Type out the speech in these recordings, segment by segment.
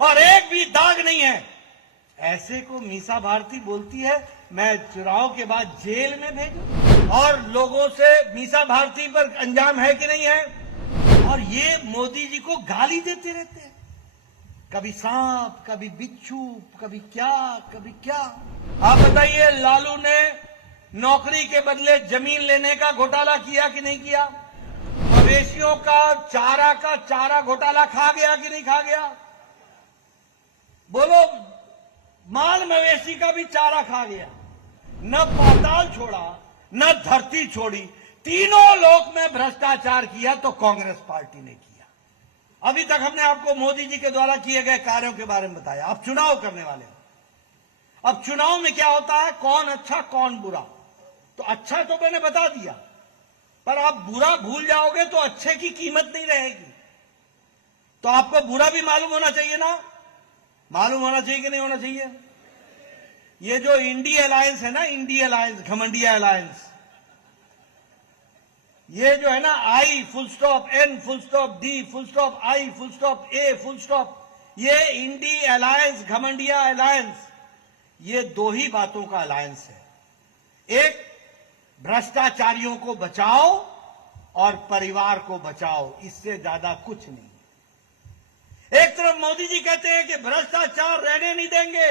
और एक भी दाग नहीं है। ऐसे को मीसा भारती बोलती है मैं चुनाव के बाद जेल में भेजूं, और लोगों से मीसा भारती पर अंजाम है कि नहीं है। और ये मोदी जी को गाली देते रहते हैं, कभी सांप, कभी बिच्छू, कभी क्या। आप बताइए, लालू ने नौकरी के बदले जमीन लेने का घोटाला किया कि नहीं किया? मवेशियों का चारा घोटाला खा गया कि नहीं खा गया? बोलो, माल मवेशी का भी चारा खा गया। न पाताल छोड़ा, न धरती छोड़ी, तीनों लोक में भ्रष्टाचार किया तो कांग्रेस पार्टी ने किया। अभी तक हमने आपको मोदी जी के द्वारा किए गए कार्यों के बारे में बताया। अब चुनाव करने वाले हैं। अब चुनाव में क्या होता है, कौन अच्छा कौन बुरा। तो अच्छा तो मैंने बता दिया, पर आप बुरा भूल जाओगे तो अच्छे की कीमत नहीं रहेगी। तो आपको बुरा भी मालूम होना चाहिए ना, मालूम होना चाहिए कि नहीं होना चाहिए? ये जो इंडी अलायंस है ना, इंडी अलायंस, घमंडिया अलायंस, ये जो है ना, I full stop, N full stop, D full stop, I full stop, A full stop, ये इंडी अलायंस, घमंडिया अलायंस, ये दो ही बातों का अलायंस है। एक, भ्रष्टाचारियों को बचाओ और परिवार को बचाओ, इससे ज्यादा कुछ नहीं। एक तरफ मोदी जी कहते हैं कि भ्रष्टाचार रहने नहीं देंगे,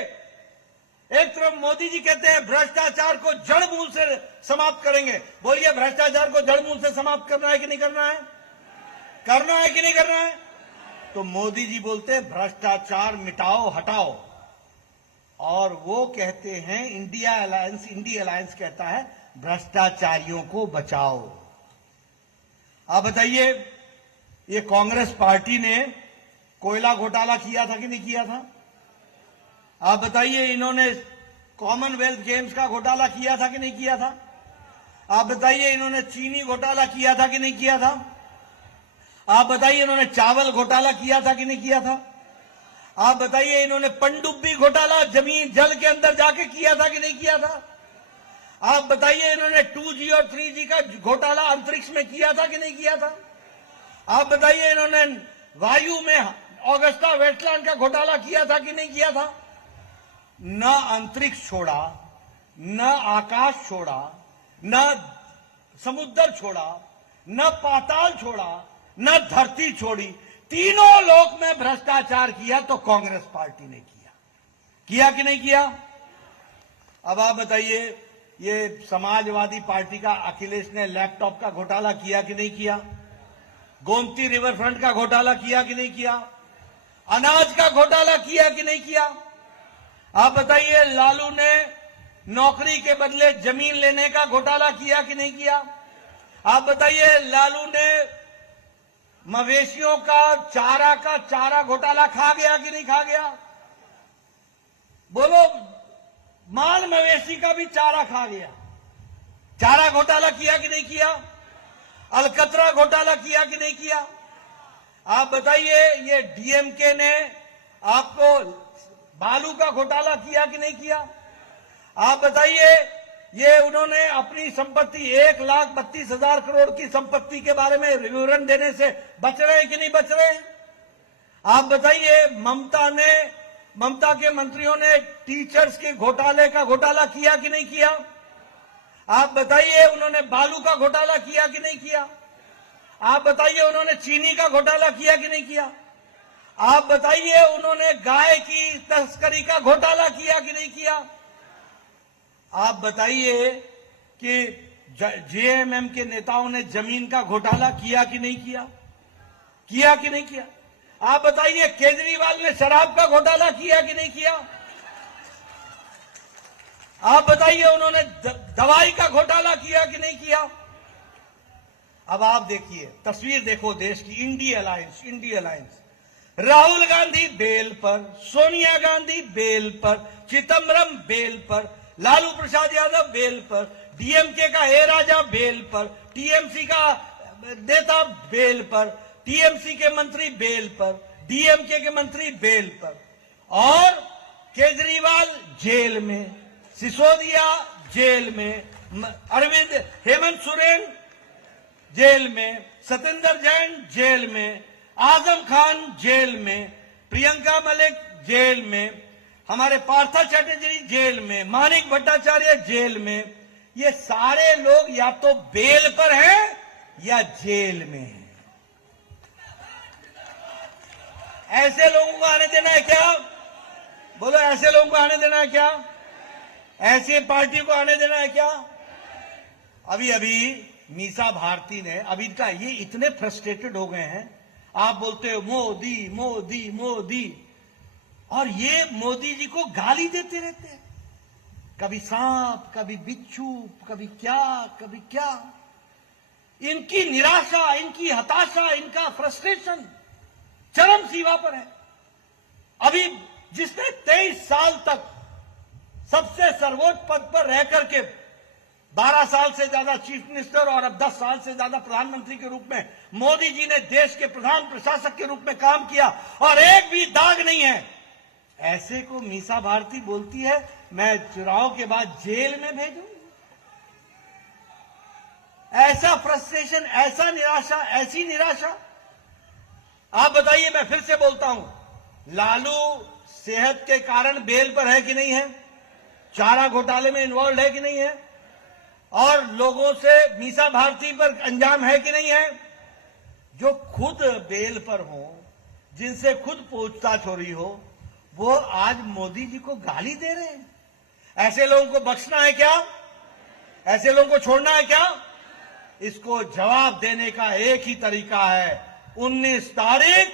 एक तरफ मोदी जी कहते हैं भ्रष्टाचार को जड़ मूल से समाप्त करेंगे। बोलिए, भ्रष्टाचार को जड़ मूल से समाप्त करना है कि नहीं करना है? करना है कि नहीं करना है? तो मोदी जी बोलते हैं भ्रष्टाचार मिटाओ, हटाओ, और वो कहते हैं इंडिया अलायंस, इंडी अलायंस कहता है भ्रष्टाचारियों को बचाओ। आप बताइए, ये कांग्रेस पार्टी ने कोयला घोटाला किया था कि नहीं किया था? आप बताइए, इन्होंने कॉमनवेल्थ गेम्स का घोटाला किया था कि नहीं किया था? आप बताइए, इन्होंने चीनी घोटाला किया था कि नहीं किया था? आप बताइए, इन्होंने चावल घोटाला किया था कि नहीं किया था? आप बताइए, इन्होंने पनडुब्बी घोटाला जमीन जल के अंदर जाके किया था कि नहीं किया था? आप बताइए, इन्होंने 2G और 3G का घोटाला अंतरिक्ष में किया था कि नहीं किया था? आप बताइए, इन्होंने वायु में ऑगस्टा वेस्टलैंड का घोटाला किया था कि नहीं किया था? न अंतरिक्ष छोड़ा, न आकाश छोड़ा, न समुद्र छोड़ा, न पाताल छोड़ा, न धरती छोड़ी, तीनों लोक में भ्रष्टाचार किया तो कांग्रेस पार्टी ने किया कि नहीं किया? अब आप बताइए, ये समाजवादी पार्टी का अखिलेश ने लैपटॉप का घोटाला किया कि नहीं किया? गोमती रिवर फ्रंट का घोटाला किया कि नहीं किया? अनाज का घोटाला किया कि नहीं किया? आप बताइए, लालू ने नौकरी के बदले जमीन लेने का घोटाला किया कि नहीं किया? आप बताइए, लालू ने मवेशियों का चारा घोटाला खा गया कि नहीं खा गया? बोलो, माल मवेशी का भी चारा खा गया। चारा घोटाला किया कि नहीं किया? अलकतरा घोटाला किया कि नहीं किया? आप बताइए, ये डीएमके ने आपको बालू का घोटाला किया कि नहीं किया? आप बताइए, ये उन्होंने अपनी संपत्ति 1,32,000 करोड़ की संपत्ति के बारे में विवरण देने से बच रहे हैं कि नहीं बच रहे हैं? आप बताइए, ममता के मंत्रियों ने टीचर्स के घोटाले का घोटाला किया कि नहीं किया? आप बताइए, उन्होंने बालू का घोटाला किया कि नहीं किया? आप बताइए, उन्होंने चीनी का घोटाला किया कि नहीं किया? आप बताइए, उन्होंने गाय की तस्करी का घोटाला किया कि नहीं किया? आप बताइए कि जेएमएम के नेताओं ने जमीन का घोटाला किया कि नहीं किया? किया कि नहीं किया? आप बताइए, केजरीवाल ने शराब का घोटाला किया कि नहीं किया? आप बताइए, उन्होंने दवाई का घोटाला किया कि नहीं किया? अब आप देखिए, तस्वीर देखो देश की, इंडी अलायंस। राहुल गांधी बेल पर, सोनिया गांधी बेल पर, चिदम्बरम बेल पर, लालू प्रसाद यादव बेल पर, डीएमके का ए राजा बेल पर, टीएमसी का नेता बेल पर, टीएमसी के मंत्री बेल पर, डीएमके के मंत्री बेल पर, और केजरीवाल जेल में, सिसोदिया जेल में, हेमंत सोरेन जेल में, सत्येंद्र जैन जेल में, आजम खान जेल में, प्रियंका मलिक जेल में, हमारे पार्था चैटर्जी जेल में, मानिक भट्टाचार्य जेल में। ये सारे लोग या तो बेल पर हैं या जेल में हैं। ऐसे लोगों को आने देना है क्या? बोलो, ऐसे लोगों को आने देना है क्या? ऐसी पार्टी को आने देना है क्या? अभी अभी मीसा भारती ने, अभी इनका ये इतने फ्रस्ट्रेटेड हो गए हैं। आप बोलते हो मोदी मोदी मोदी, और ये मोदी जी को गाली देते रहते हैं। कभी सांप, कभी बिच्छू, कभी क्या कभी क्या। इनकी निराशा, इनकी हताशा, इनका फ्रस्ट्रेशन चरम सीमा पर है। अभी जिसने 23 साल तक सबसे सर्वोच्च पद पर रह करके 12 साल से ज्यादा चीफ मिनिस्टर और अब 10 साल से ज्यादा प्रधानमंत्री के रूप में मोदी जी ने देश के प्रधान प्रशासक के रूप में काम किया और एक भी दाग नहीं है, ऐसे को मीसा भारती बोलती है मैं चुनाव के बाद जेल में भेजूं। ऐसा फ्रस्ट्रेशन, ऐसा निराशा, ऐसी निराशा। आप बताइए, मैं फिर से बोलता हूं, लालू सेहत के कारण बेल पर है कि नहीं है? चारा घोटाले में इन्वॉल्व है कि नहीं है? और लोगों से मीसा भारती पर अंजाम है कि नहीं है? जो खुद बेल पर हो, जिनसे खुद पूछताछ हो रही हो, वो आज मोदी जी को गाली दे रहे हैं। ऐसे लोगों को बख्शना है क्या? ऐसे लोगों को छोड़ना है क्या? इसको जवाब देने का एक ही तरीका है, 19 तारीख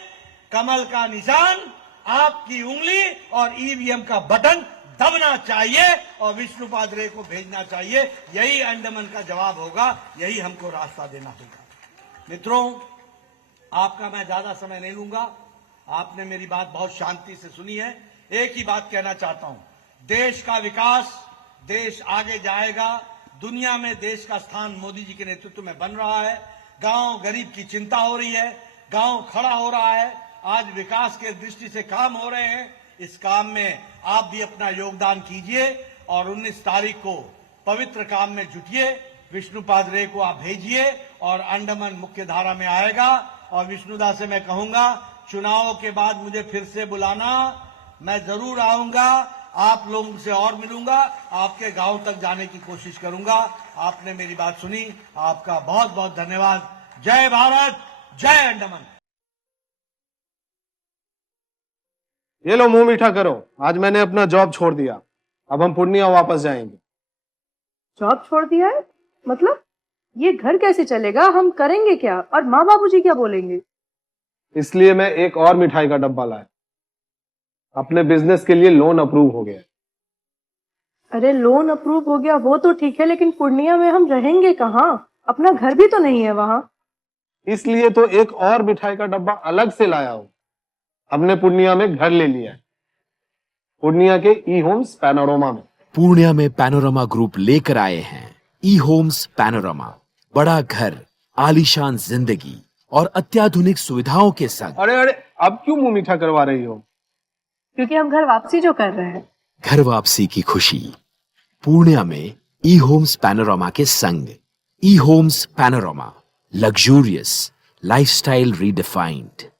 कमल का निशान, आपकी उंगली और ईवीएम का बटन दबना चाहिए और विष्णुपाद रे को भेजना चाहिए। यही अंडमान का जवाब होगा, यही हमको रास्ता देना होगा। मित्रों, आपका मैं ज्यादा समय नहीं लूंगा, आपने मेरी बात बहुत शांति से सुनी है। एक ही बात कहना चाहता हूं, देश का विकास, देश आगे जाएगा, दुनिया में देश का स्थान मोदी जी के नेतृत्व में बन रहा है। गांव गरीब की चिंता हो रही है, गांव खड़ा हो रहा है, आज विकास के दृष्टि से काम हो रहे हैं। इस काम में आप भी अपना योगदान कीजिए और 19 तारीख को पवित्र काम में जुटिए। विष्णुपाद रे को आप भेजिए और अंडमान मुख्य धारा में आएगा। और विष्णुदा से मैं कहूंगा, चुनाव के बाद मुझे फिर से बुलाना, मैं जरूर आऊंगा, आप लोगों से और मिलूंगा, आपके गांव तक जाने की कोशिश करूंगा। आपने मेरी बात सुनी, आपका बहुत बहुत धन्यवाद। जय भारत, जय अंडमान। ये लो, मुंह मीठा करो, आज मैंने अपना जॉब छोड़ दिया, अब हम पूर्णिया वापस जाएंगे। जॉब छोड़ दिया है? मतलब ये घर कैसे चलेगा? हम करेंगे क्या? और माँ बाबूजी क्या बोलेंगे? इसलिए मैं एक और मिठाई का डब्बा लाया, अपने बिजनेस के लिए लोन अप्रूव हो गया। अरे लोन अप्रूव हो गया वो तो ठीक है, लेकिन पूर्णिया में हम रहेंगे कहाँ? अपना घर भी तो नहीं है वहां। इसलिए तो एक और मिठाई का डब्बा अलग से लाया हूं। हमने पूर्णिया में घर ले लिया है, पूर्णिया के ई होम्स पैनोरमा में। पूर्णिया में पैनोरमा ग्रुप लेकर आए हैं ई होम्स पैनोरमा, बड़ा घर, आलीशान जिंदगी और अत्याधुनिक सुविधाओं के संग। अरे अरे, अब क्यों मुंह मीठा करवा रही हो? क्योंकि हम घर वापसी जो कर रहे हैं। घर वापसी की खुशी पूर्णिया में ई होम्स पैनोरमा के संग। ई Homes Panorama, luxurious lifestyle redefined.